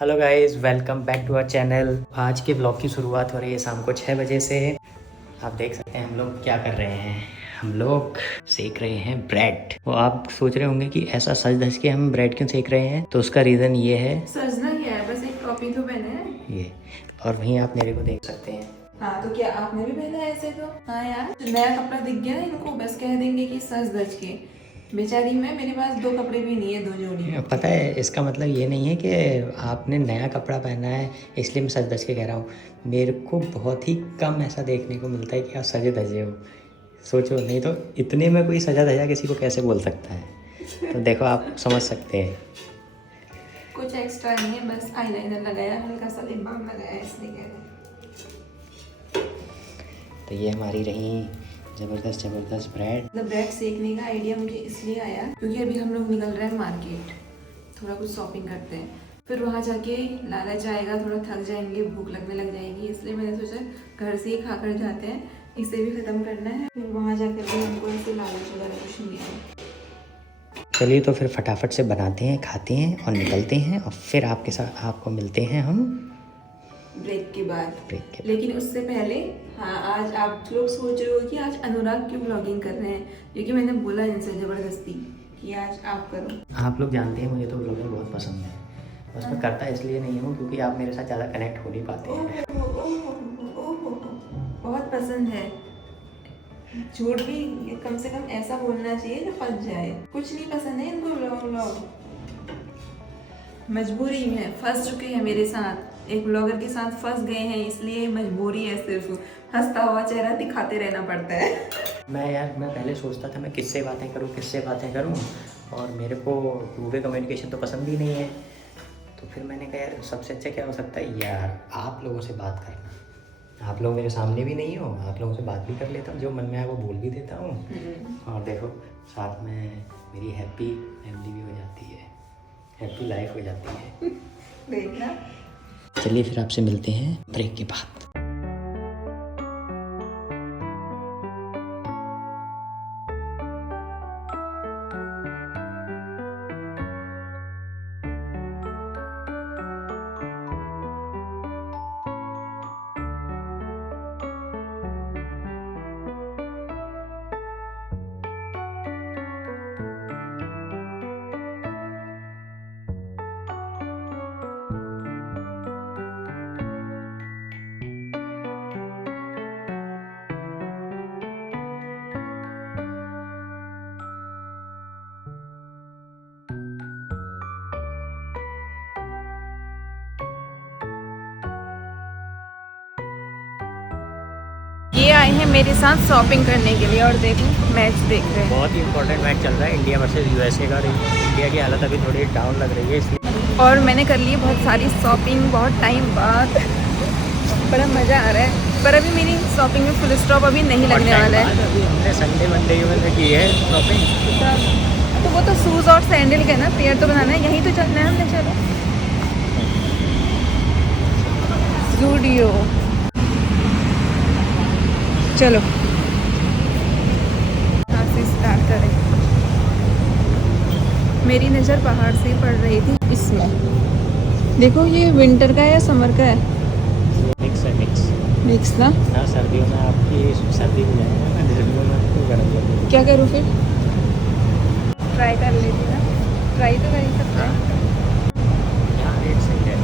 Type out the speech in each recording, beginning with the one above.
Hello guys, welcome back to our channel. आज के blog की शुरुआत हो रही है शाम को 6 बजे से। आप देख सकते हैं हम लोग क्या कर रहे हैं। हम लोग सेक रहे हैं ब्रेड। वो आप सोच रहे होंगे कि ऐसा सज धज के हम ब्रेड क्यों सेक रहे हैं, तो उसका रीज़न ये है। सजना क्या है, बस एक टॉपिक तो पहने है ये और वहीं आप मेरे को देख सकते हैं। हाँ, तो क्या आपने भी पहना है ऐसे? तो हाँ यार, नया कपड़ा दिख गया ना इनको, बस कह देंगे कि सज धज के। बेचारी मैं, मेरे पास 2 कपड़े भी नहीं है, 2 जोड़ी। पता है, इसका मतलब ये नहीं है कि आपने नया कपड़ा पहना है इसलिए मैं सज धज के कह रहा हूँ। मेरे को बहुत ही कम ऐसा देखने को मिलता है कि आप सजे धजे हो। सोचो, नहीं तो इतने में कोई सजा धजा किसी को कैसे बोल सकता है। तो देखो, आप समझ सकते हैं। कुछ एक्स्ट्रा नहीं है, बस आईलाइनर लगाया, हल्का सा लिप बाम लगाया, इसलिए कह रहे। तो ये हमारी रही ज़बरदस्त ब्रेड। मतलब ब्रेड सेकने का आइडिया मुझे इसलिए आया क्योंकि अभी हम लोग निकल रहे हैं मार्केट, थोड़ा कुछ शॉपिंग करते हैं, फिर वहाँ जाके लालच आएगा, थोड़ा थक जाएंगे, भूख लगने लग जाएगी, इसलिए मैंने सोचा घर से ही खा कर जाते हैं, इसे भी ख़त्म करना है, फिर वहाँ जाकर भी हमको ऐसे लालच वगैरह कुछ नहीं है। चलिए, तो फिर फटाफट से बनाते हैं, खाते हैं और निकलते हैं, और फिर आपके साथ आपको मिलते हैं हम ब्रेक के बाद। ब्रेक के। लेकिन उससे पहले, हाँ, आज आप लोग सोच रहे हो कि आज अनुराग क्यों ब्लॉगिंग कर रहे हैं, क्योंकि मैंने बोला इनसे ज़बरदस्ती कि आज आप करो। आप लोग जानते हैं मुझे तो ब्लॉगिंग बहुत पसंद है, बस मैं करता इसलिए नहीं हूँ क्योंकि आप मेरे साथ ज़्यादा कनेक्ट हो नहीं पाते हैं। बहुत पसंद है। झूठ भी कम से कम ऐसा बोलना चाहिए जो फंस जाए। कुछ नहीं पसंद है इनको व्लॉग। मजबूरी में फंस चुके हैं मेरे साथ, एक ब्लॉगर के साथ फंस गए हैं, इसलिए मजबूरी है, सिर्फ हंसता हुआ चेहरा दिखाते रहना पड़ता है। मैं पहले सोचता था मैं किससे बातें करूं, और मेरे को टू वे कम्युनिकेशन तो पसंद ही नहीं है। तो फिर मैंने कहा यार, सबसे अच्छा क्या हो सकता है यार, आप लोगों से बात करना। आप लोग मेरे सामने भी नहीं हो, आप लोगों से बात भी कर लेता हूँ, जो मन में आए वो बोल भी देता हूँ, और देखो साथ में मेरी हैप्पी फैमिली भी हो जाती है, हैप्पी लाइफ हो जाती है। देखना। चलिए, फिर आपसे मिलते हैं ब्रेक के बाद। ये आए हैं मेरे साथ शॉपिंग करने के लिए, और देखो मैच देख रहे हैं। बहुत ही इंपॉर्टेंट मैच चल रहा है, इंडिया वर्सेस यूएसए का। इंडिया की हालत अभी थोड़ी डाउन लग रही है, इसलिए। और मैंने कर ली बहुत सारी शॉपिंग, बहुत टाइम बाद, बड़ा मज़ा आ रहा है। पर अभी मेरी शॉपिंग में फुल स्टॉप अभी नहीं लगने वाला है। अभी हमने संडे मंडे में की है शॉपिंग। तो वो तो शूज़ और सैंडल के ना पेयर तो बनाना है, यहीं तो चलना है हमने। चलो ज़ूडियो, चलो यहाँ से स्टार्ट करें। मेरी नज़र पहाड़ से पड़ रही थी इसमें। देखो, ये विंटर का है या समर का है? मिक्स है, मिक्स ना। हाँ, सर्दियों में आपकी सर्दी हो जाएगी ना, गर्मियों में आपको गर्म लगेगी। क्या करूँ फिर? ट्राई कर लेती ना, ट्राई तो कर ही सकते हैं। हाँ, रेट सही है।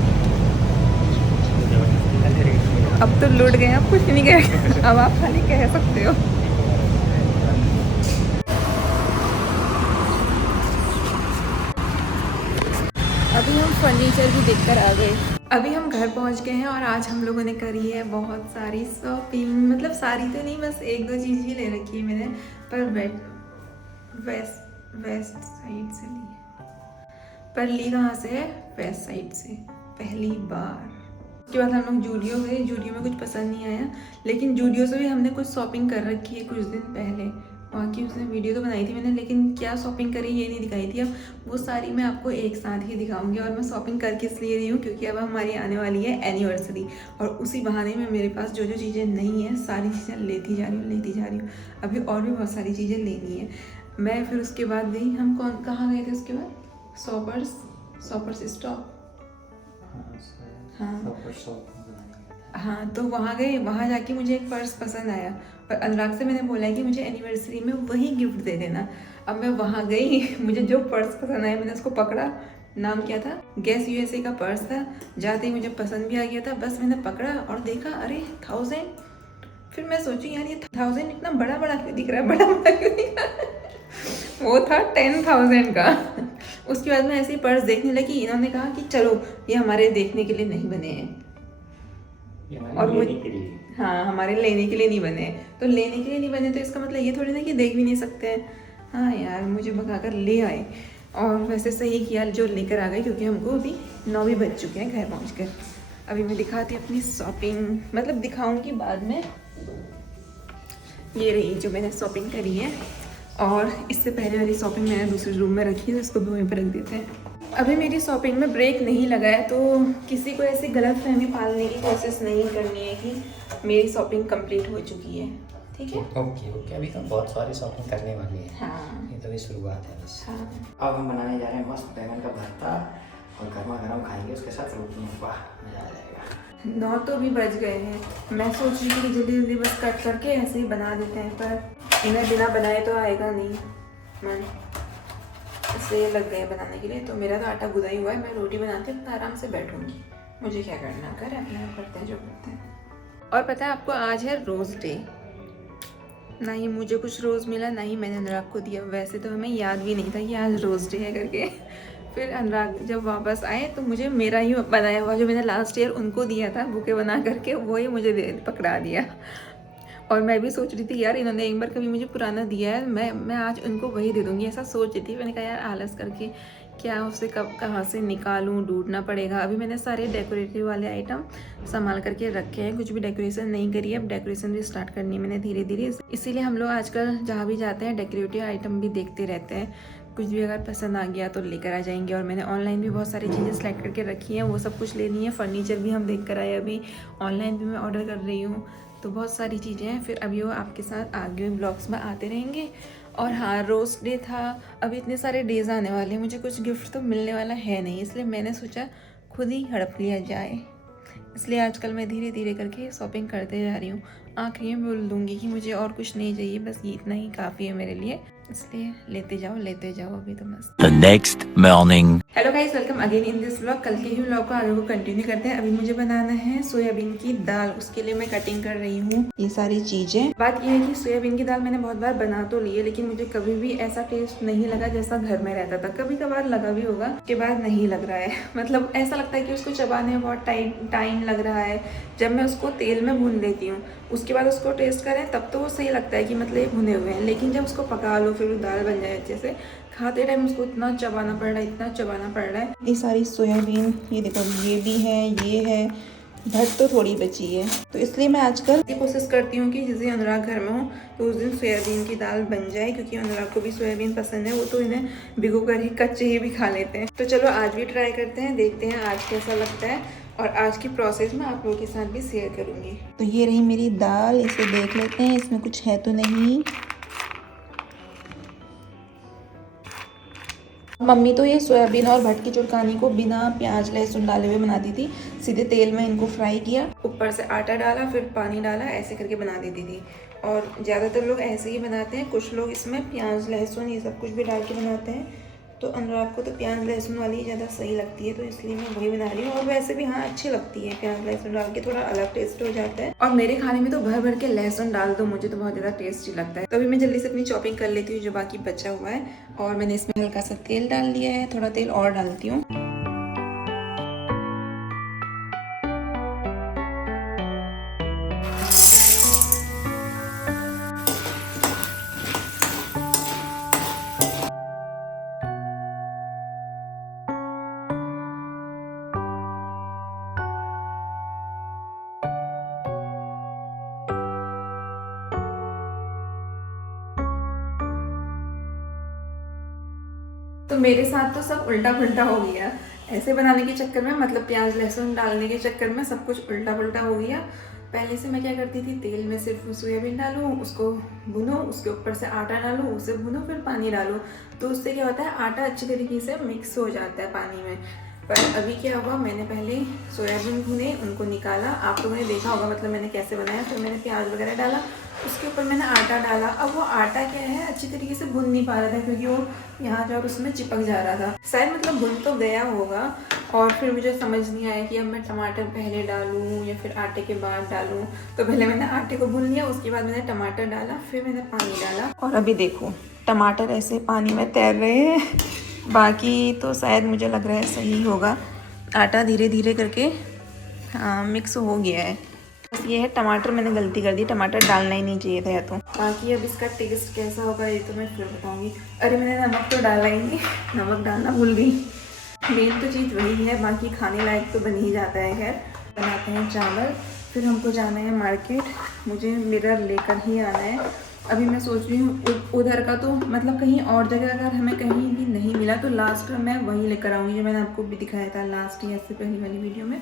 अब तो लूट गए, अब कुछ नहीं कह, अब आप खाली कह सकते हो। अभी हम फर्नीचर भी देखकर आ गए। अभी हम घर पहुंच गए हैं और आज हम लोगों ने करी है बहुत सारी शॉपिंग। मतलब सारी तो नहीं, बस 1-2 चीज़ ही ले रखी है मैंने, पर वेस्ट साइड से ली है। पर ली कहाँ से है? वेस्ट साइड से, पहली बार। उसके बाद हम लोग जूडियो गए, जूडियो में कुछ पसंद नहीं आया, लेकिन जूडियो से भी हमने कुछ शॉपिंग कर रखी है कुछ दिन पहले। वहाँ की उसने वीडियो तो बनाई थी मैंने, लेकिन क्या शॉपिंग करी ये नहीं दिखाई थी। अब वो सारी मैं आपको एक साथ ही दिखाऊंगी। और मैं शॉपिंग कर किस लिए रही हूँ, क्योंकि अब हमारी आने वाली है एनिवर्सरी, और उसी बहाने में मेरे पास जो जो चीज़ें नहीं हैं सारी चीज़ें लेती जा रही हूँ। अभी और भी बहुत सारी चीज़ें लेनी है। मैं फिर उसके बाद गई, हम कहाँ गए थे उसके बाद? Shoppers stop. हाँ हाँ, तो वहाँ गए, वहाँ जाके मुझे एक पर्स पसंद आया और अनुराग से मैंने बोला है कि मुझे एनिवर्सरी में वही गिफ्ट दे देना। अब मैं वहाँ गई, मुझे जो पर्स पसंद आया मैंने उसको पकड़ा। नाम क्या था, गैस यूएसए का पर्स था। जाते ही मुझे पसंद भी आ गया था, बस मैंने पकड़ा और देखा, अरे 1000। फिर मैं सोची यार ये 1000 इतना बड़ा बड़ा क्यों दिख रहा है, बड़ा बड़ा क्यों दिख रहा है। वो था 10,000 का। उसके बाद मैं ऐसे ही पर्स देखने लगी। इन्होंने कहा कि चलो ये हमारे देखने के लिए नहीं बने हैं, और लेने के लिए। हाँ, हमारे लेने के लिए नहीं बने। तो लेने के लिए नहीं बने तो इसका मतलब ये थोड़ी ना कि देख भी नहीं सकते हैं। हाँ यार, मुझे भगाकर ले आए और वैसे सही किया जो लेकर आ गए, क्योंकि हमको अभी 9 भी बज चुके हैं घर पहुंचकर। अभी मैं दिखाती हूँ अपनी शॉपिंग, मतलब दिखाऊंगी बाद में। ये रही जो मैंने शॉपिंग करी है, और इससे पहले वाली शॉपिंग मैंने दूसरे रूम में रखी है, इसको भी वहीं पर रख देते हैं। अभी मेरी शॉपिंग में ब्रेक नहीं लगा है, तो किसी को ऐसी गलत फहमी पालने की कोशिश नहीं करनी है कि मेरी शॉपिंग कंप्लीट हो चुकी है। ठीक है, ओके ओके, अभी तो बहुत सारी शॉपिंग करने वाली है। हाँ ये तो भी शुरुआत है बस। हाँ। अब हम बनाने जा रहे हैं मस्त बैंगन का भरता, और गर्मा गर्म खाएंगे उसके साथ रोटी। वाह, मजा आ जाएगा। 9 तो भी बज गए हैं। मैं सोच रही थी कि जल्दी जल्दी बस कट करके ऐसे ही बना देते हैं, पर इन्हें बिना बनाए तो आएगा नहीं मन, इसलिए लग गए बनाने के लिए। तो मेरा तो आटा गुदा ही हुआ है, मैं रोटी बनाती हूँ, आराम से बैठूंगी, मुझे क्या करना, कर अपने आप करते हैं जो करते हैं। और पता है आपको, आज है रोज़ डे। ना ही मुझे कुछ रोज़ मिला, ना ही मैंने अनुराग को दिया। वैसे तो हमें याद भी नहीं था कि आज रोज़ डे है करके। फिर अनुराग जब वापस आए तो मुझे मेरा ही बनाया हुआ जो मैंने लास्ट ईयर उनको दिया था बुके बना करके, वही मुझे पकड़ा दिया। और मैं भी सोच रही थी यार इन्होंने एक बार कभी मुझे पुराना दिया है, मैं आज उनको वही दे दूँगी, ऐसा सोच रही थी। मैंने कहा यार आलस करके क्या उसे कब कहाँ से निकालूं, ढूंढना पड़ेगा। अभी मैंने सारे डेकोरेटिव वाले आइटम संभाल करके रखे हैं, कुछ भी डेकोरेशन नहीं करी है। अब डेकोरेशन भी स्टार्ट करनी है मैंने धीरे धीरे। इसीलिए हम लोग आजकल जहाँ भी जाते हैं डेकोरेटिव आइटम भी देखते रहते हैं, कुछ भी अगर पसंद आ गया तो लेकर आ जाएंगे। और मैंने ऑनलाइन भी बहुत सारी चीज़ें सेलेक्ट करके रखी हैं, वो सब कुछ लेनी है। फर्नीचर भी हम देख कर आए, अभी ऑनलाइन भी मैं ऑर्डर कर रही हूँ, तो बहुत सारी चीज़ें हैं। फिर अभी वो आपके साथ आगे ब्लॉग्स में आते रहेंगे। और हाँ, रोज़ डे था, अभी इतने सारे डेज आने वाले हैं, मुझे कुछ गिफ्ट तो मिलने वाला है नहीं, इसलिए मैंने सोचा खुद ही हड़प लिया जाए। इसलिए आजकल मैं धीरे धीरे करके शॉपिंग करते जा रही हूँ। आखिरी में बोल दूँगी कि मुझे और कुछ नहीं चाहिए, बस ये इतना ही काफ़ी है मेरे लिए, इसलिए लेते जाओ अभी तो मस्त। The next morning. Hello guys, welcome again in this vlog. कल के ही व्लॉग को आगे को कंटिन्यू करते हैं। अभी मुझे बनाना है सोयाबीन की दाल, उसके लिए मैं कटिंग कर रही हूँ ये सारी चीजें। बात यह है कि सोयाबीन की दाल मैंने बहुत बार बना तो ली है, लेकिन मुझे कभी भी ऐसा टेस्ट नहीं लगा जैसा घर में रहता था। कभी कभार लगा भी होगा, के बाद नहीं लग रहा है। मतलब ऐसा लगता है कि उसको चबाने में बहुत टाइम लग रहा है। जब मैं उसको तेल में भून लेती हूँ, उसके बाद उसको टेस्ट करें तब तो वो सही लगता है कि मतलब ये भुने हुए हैं, लेकिन जब उसको पका लो फिर वो दाल बन जाए अच्छे से, खाते टाइम उसको इतना चबाना पड़ रहा है, इतना चबाना पड़ रहा है। ये सारी सोयाबीन, ये देखो ये भी है, ये है, भट तो थोड़ी बची है। तो इसलिए मैं आजकल ये कोशिश करती हूँ कि जिस दिन अनुराग घर में हो तो उस दिन सोयाबीन की दाल बन जाए, क्योंकि अनुराग को भी सोयाबीन पसंद है। वो तो इन्हें भिगो कर ही कच्चे ही भी खा लेते हैं। तो चलो आज भी ट्राई करते हैं, देखते हैं आज कैसा लगता है, और आज की प्रोसेस मैं आप लोगों के साथ भी शेयर करूँगी। तो ये रही मेरी दाल, इसे देख लेते हैं इसमें कुछ है तो नहीं। मम्मी तो ये सोयाबीन और भट की चुड़कानी को बिना प्याज लहसुन डाले हुए बनाती थी, सीधे तेल में इनको फ्राई किया, ऊपर से आटा डाला, फिर पानी डाला, ऐसे करके बना देती थी। और ज़्यादातर लोग ऐसे ही बनाते हैं, कुछ लोग इसमें प्याज लहसुन ये सब कुछ भी डाल के बनाते हैं। तो अनुराग को तो प्याज लहसुन वाली ज़्यादा सही लगती है, तो इसलिए मैं वही बना रही हूँ। और वैसे भी हाँ अच्छी लगती है, प्याज लहसुन डाल के थोड़ा अलग टेस्ट हो जाता है। और मेरे खाने में तो भर भर के लहसुन डाल दो, मुझे तो बहुत ज़्यादा टेस्टी लगता है। तो अभी मैं जल्दी से अपनी चॉपिंग कर लेती हूँ जो बाकी बचा हुआ है। और मैंने इसमें हल्का सा तेल डाल दिया है, थोड़ा तेल और डालती हूँ। तो मेरे साथ तो सब उल्टा पुल्टा हो गया ऐसे बनाने के चक्कर में, मतलब प्याज लहसुन डालने के चक्कर में सब कुछ उल्टा पुल्टा हो गया। पहले से मैं क्या करती थी, तेल में सिर्फ सोयाबीन डालूँ, उसको भुनो, उसके ऊपर से आटा डालूँ, उसे भुनो, फिर पानी डालूँ। तो उससे क्या होता है, आटा अच्छी तरीके से मिक्स हो जाता है पानी में। पर अभी क्या हुआ, मैंने पहले सोयाबीन भुने, उनको निकाला, आप लोगों ने देखा होगा मतलब मैंने कैसे बनाया। फिर मैंने प्याज वगैरह डाला, उसके ऊपर मैंने आटा डाला। अब वो आटा क्या है, अच्छी तरीके से भुन नहीं पा रहा था क्योंकि वो यहाँ जा और उसमें चिपक जा रहा था। शायद मतलब भुन तो गया होगा। और फिर मुझे समझ नहीं आया कि अब मैं टमाटर पहले डालूँ या फिर आटे के बाद डालूँ। तो पहले मैंने आटे को भून लिया, उसके बाद मैंने टमाटर डाला, फिर मैंने पानी डाला। और अभी देखो टमाटर ऐसे पानी में तैर रहे हैं। बाकी तो शायद मुझे लग रहा है सही होगा। आटा धीरे धीरे करके मिक्स हो गया है। बस ये है, टमाटर मैंने गलती कर दी, टमाटर डालना ही नहीं चाहिए था या तो। बाकी अब इसका टेस्ट कैसा होगा ये तो मैं फिर बताऊंगी। अरे मैंने नमक तो डाला ही नहीं, नमक डालना भूल गई। मेन तो चीज़ वही है, बाकी खाने लायक तो बन ही जाता है। खैर बनाते हैं चावल, फिर हमको जाना है मार्केट, मुझे मिरर लेकर ही आना है। अभी मैं सोच रही हूँ उधर का तो मतलब कहीं और जगह अगर हमें कहीं भी नहीं मिला तो लास्ट में मैं वहीं लेकर आऊँगी, जो मैंने आपको भी दिखाया था लास्ट या इससे पहली वाली वीडियो में।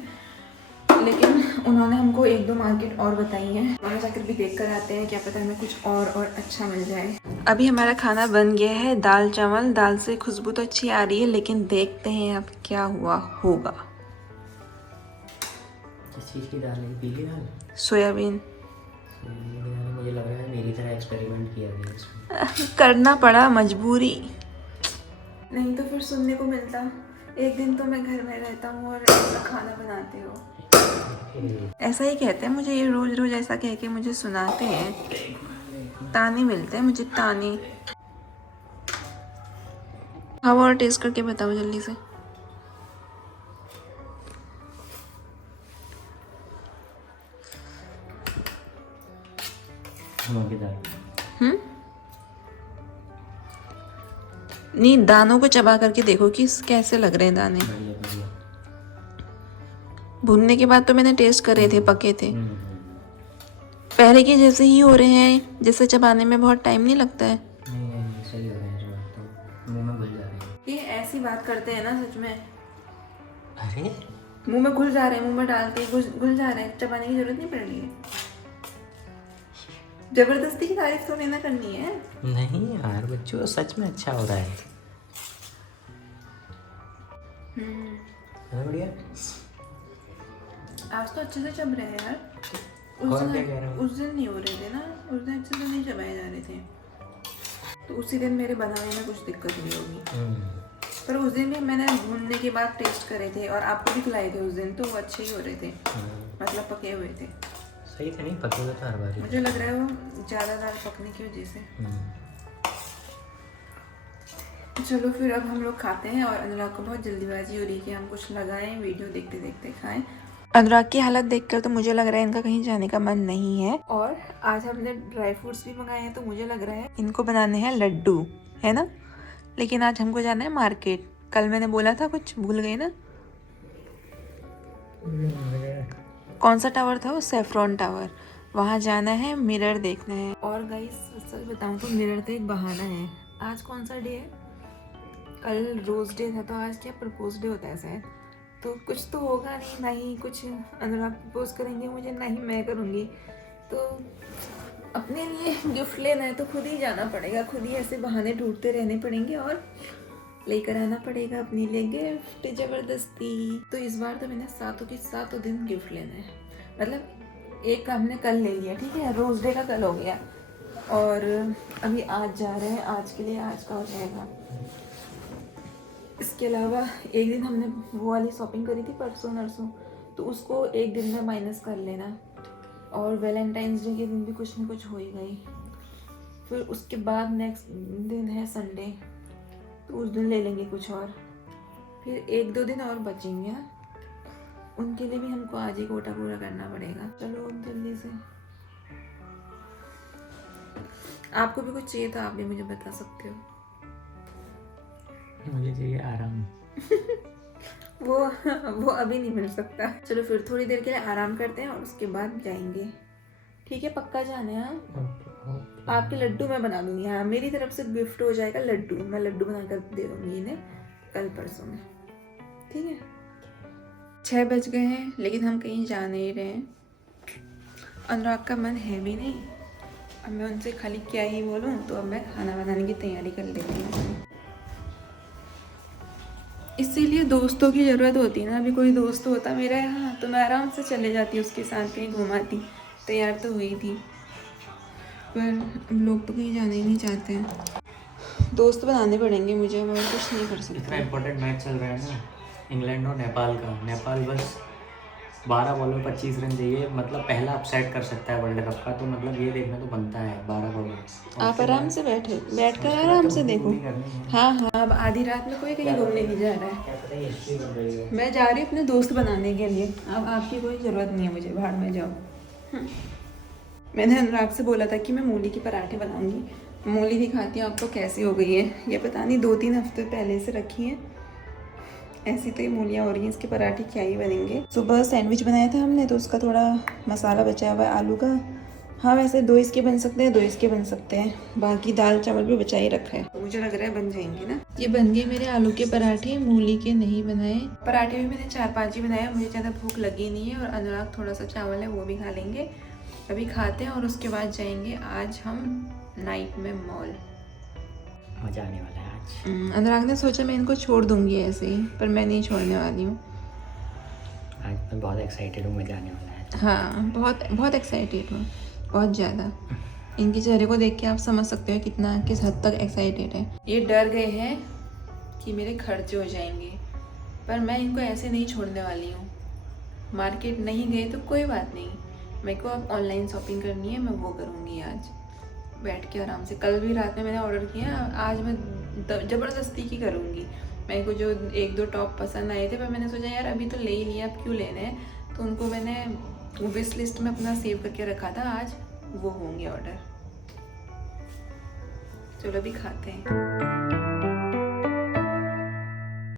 लेकिन उन्होंने हमको 1-2 मार्केट और बताई हैं, वहाँ जाकर भी देख कर आते हैं, क्या पता हमें कुछ और अच्छा मिल जाए। अभी हमारा खाना बन गया है, दाल चावल। दाल से खुशबू तो अच्छी आ रही है, लेकिन देखते हैं अब क्या हुआ होगा। किस चीज़ की दाल है? पीली दाल? सोयाबीन। मुझे लग रहा है मेरी तरह एक्सपेरिमेंट किया गया इसमें। करना पड़ा, मजबूरी। नहीं तो फिर सुनने को मिलता, एक दिन तो मैं घर में रहता हूँ और ऐसा खाना बनाते हो। ऐसा ही कहते हैं मुझे, ये रोज रोज ऐसा कह के मुझे सुनाते हैं, ताने मिलते हैं मुझे, ताने। हाँ और टेस्ट करके बताओ जल्दी से। नहीं, दानों को चबा करके देखो कि कैसे लग रहे हैं दाने। भुनने के बाद तो मैंने टेस्ट करे थे, पके थे। पहले के जैसे ही हो रहे हैं, जैसे चबाने में बहुत टाइम नहीं लगता है। नहीं सही हो रहे हैं, तो मुंह में घुल जा रहे हैं। ये ऐसी बात करते हैं ना सच में। अरे मुंह में घुल जा रहे हैं, मुंह में डालते ही घुल जा रहे हैं, चबाने की जरूरत नहीं पड़ रही है। जबरदस्ती की तारीफ तो नहीं ना करनी है। नहीं यार बच्चों, सच में अच्छा हो रहा है। बढ़िया। आज तो अच्छे से चब रहे हैं यार। उस दिन नहीं हो रहे थे ना, उस दिन अच्छे से नहीं चबाए जा रहे थे, तो उसी दिन मेरे बनाने में कुछ दिक्कत नहीं होगी। पर उस दिन भी मैंने भूनने के बाद टेस्ट करे थे और आपको भी खिलाए थे उस दिन, तो वो अच्छे ही हो रहे थे, मतलब पके हुए थे। सही थे, नहीं पके हुए तो हर बार। मुझे लग रहा है वो ज़्यादा दाल पकने की वजह से। चलो फिर अब हम लोग खाते हैं। और अनुराग को बहुत जल्दीबाजी हो रही है कि हम कुछ लगाएं, वीडियो देखते देखते खाएं। अनुराग की हालत देखकर तो मुझे लग रहा है इनका कहीं जाने का मन नहीं है। और आज हमने ड्राई फ्रूट्स भी मंगाए हैं, तो मुझे लग रहा है इनको बनाने हैं लड्डू, है ना। लेकिन आज हमको जाना है मार्केट। कल मैंने बोला था, कुछ भूल गई ना। कौन सा टावर था वो? Saffron tower. वहाँ जाना है, मिरर देखना है। और गाइस सच बताऊँ तो मिरर तो एक बहाना है। आज कौन सा डे है? कल रोज डे था, तो आज क्या प्रपोज डे होता है शायद। तो कुछ तो होगा नहीं, ना ही कुछ अनुराग प्रपोज करेंगे मुझे, ना ही मैं करूँगी। तो अपने लिए गिफ्ट लेना है तो खुद ही जाना पड़ेगा, खुद ही ऐसे बहाने ढूंढते रहने पड़ेंगे और लेकर आना पड़ेगा अपने लिए गिफ्ट जबरदस्ती। तो इस बार तो मैंने 7 के 7 दिन गिफ्ट लेना है। मतलब एक हमने कल ले लिया, ठीक है, रोज डे का कल हो गया, और अभी आज जा रहे हैं, आज के लिए आज का हो जाएगा। इसके अलावा एक दिन हमने वो वाली शॉपिंग करी थी परसों नरसों, तो उसको एक दिन में माइनस कर लेना। और वैलेंटाइंस डे के दिन भी कुछ न कुछ हो ही गई। फिर उसके बाद नेक्स्ट दिन है संडे, तो उस दिन ले लेंगे कुछ और। फिर 1-2 दिन और बचेंगे, उनके लिए भी हमको आज ही कोटा पूरा करना पड़ेगा। चलो जल्दी से। आपको भी कुछ चाहिए तो आप भी मुझे बता सकते हो। मुझे चाहिए आराम। वो अभी नहीं मिल सकता। चलो फिर थोड़ी देर के लिए आराम करते हैं और उसके बाद जाएंगे, ठीक है। पक्का जाना है। आपके लड्डू मैं बना दूंगी। हाँ, मेरी तरफ से गिफ्ट हो जाएगा लड्डू। मैं लड्डू बनाकर दे दूंगी इन्हें कल परसों में, ठीक है। 6 बज गए हैं, लेकिन हम कहीं जा नहीं रहे हैं। अनुराग का मन है भी नहीं। अब मैं उनसे खाली क्या ही बोलूँ, तो अब मैं खाना बनाने की तैयारी कर लेती हूँ। इसीलिए दोस्तों की ज़रूरत होती है ना। अभी कोई दोस्त होता मेरे यहाँ तो मैं आराम से चले जाती उसके साथ, कहीं घुमाती, तैयार तो हुई थी। पर अब लोग तो कहीं जाना ही नहीं चाहते हैं। दोस्त बनाने पड़ेंगे मुझे, मैं और कुछ नहीं कर इतना सकती। इम्पोर्टेंट मैच चल रहा है ना इंग्लैंड और नेपाल का। नेपाल बस 12 बॉल में 25 रन चाहिए, मतलब पहला अपसेट कर सकता है वर्ल्ड कप का। तो मतलब ये देखना तो बनता है 12 बॉल में। आप आराम से बैठ कर आराम से देखो। हाँ हाँ, अब आधी रात में कोई कहीं घूमने नहीं जा रहा है। क्या पता ये हिस्ट्री बन रही है। मैं जा रही हूँ अपने दोस्त बनाने के लिए। अब आपकी कोई ज़रूरत नहीं है मुझे, बाहर में जाओ। मैंने अनुराग से बोला था कि मैं मूली के पराठे बनाऊंगी। मूली दिखाती हूँ आपको कैसी हो गई है। ये पता नहीं 2-3 हफ्ते पहले से रखी है, ऐसी तो ये मूलियाँ हो रही हैं। इसके पराठे क्या ही बनेंगे। सुबह सैंडविच बनाया था हमने तो उसका थोड़ा मसाला बचा हुआ है आलू का। हाँ वैसे 2 इसके बन सकते हैं, 2 इसके बन सकते हैं, बाकी दाल चावल भी बचा ही रखा है। तो मुझे लग रहा है बन जाएंगे ना। ये बन गए मेरे आलू के पराठे, मूली के नहीं बनाए। पराठे भी मैंने 4-5 ही बनाए, मुझे ज़्यादा भूख लगी नहीं है। और अनुराग थोड़ा सा चावल है वो भी खा लेंगे। अभी खाते हैं और उसके बाद जाएंगे आज हम नाइट में मॉल। मज़ा आने वाला है आज। अनुराग ने सोचा मैं इनको छोड़ दूंगी ऐसे ही, पर मैं नहीं छोड़ने वाली हूँ। आज मैं बहुत एक्साइटेड हूँ, मज़ा आने वाला है। हाँ बहुत बहुत एक्साइटेड हूँ, बहुत ज़्यादा। इनके चेहरे को देख के आप समझ सकते हो कितना, किस हद तक एक्साइटेड है। ये डर गए हैं कि मेरे खर्चे हो जाएंगे, पर मैं इनको ऐसे नहीं छोड़ने वाली हूँ। मार्केट नहीं गए तो कोई बात नहीं, मेरे को अब ऑनलाइन शॉपिंग करनी है, मैं वो करूँगी आज बैठ के आराम से। कल भी रात में मैंने ऑर्डर किया, आज मैं ज़बरदस्ती की करूँगी। मेरे को जो 1-2 टॉप पसंद आए थे, पर मैंने सोचा यार अभी तो ले ही लिया, अब क्यों लेने हैं। तो उनको मैंने विश लिस्ट में अपना सेव करके रखा था, आज वो होंगे ऑर्डर। चलो अभी खाते हैं।